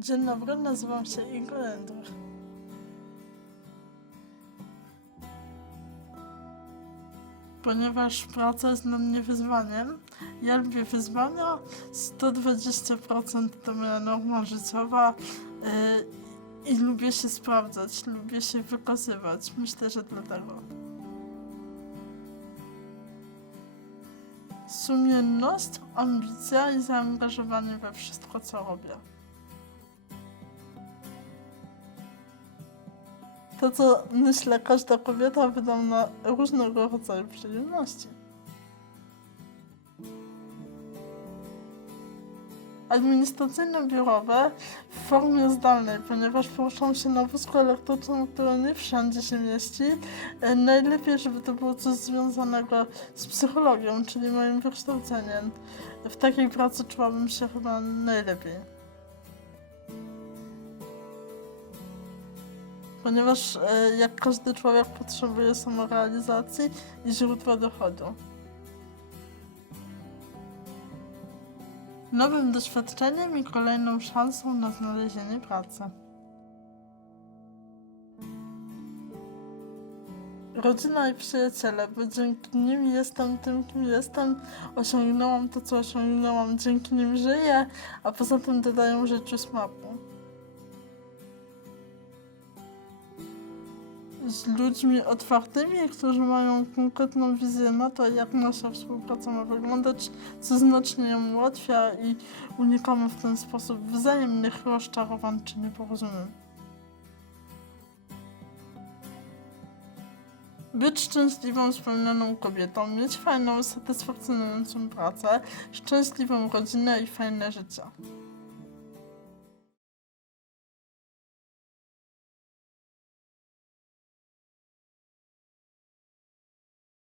Dzień dobry, nazywam się Igor. Ponieważ praca jest dla mnie wyzwaniem, ja lubię wyzwania, 120% to moja norma życiowa yy, i lubię się sprawdzać, lubię się wykazywać. Myślę, że dlatego. Sumienność, ambicja i zaangażowanie we wszystko, co robię. To, co myślę, każda kobieta wyda na różnego rodzaju przyjemności. Administracyjno-biurowe w formie zdalnej, ponieważ poruszam się na wózku elektrycznym, który nie wszędzie się mieści. E, Najlepiej, żeby to było coś związanego z psychologią, czyli moim wykształceniem. W takiej pracy czułabym się chyba najlepiej. Ponieważ e, jak każdy człowiek potrzebuje samorealizacji i źródła dochodu. Nowym doświadczeniem i kolejną szansą na znalezienie pracy. Rodzina i przyjaciele, bo dzięki nim jestem tym, kim jestem, osiągnęłam to, co osiągnęłam, dzięki nim żyję, a poza tym dodają życiu smaku. Z ludźmi otwartymi, którzy mają konkretną wizję na to, jak nasza współpraca ma wyglądać, co znacznie ją ułatwia i unikamy w ten sposób wzajemnych rozczarowań czy nieporozumień. Być szczęśliwą, spełnioną kobietą, mieć fajną, satysfakcjonującą pracę, szczęśliwą rodzinę i fajne życie.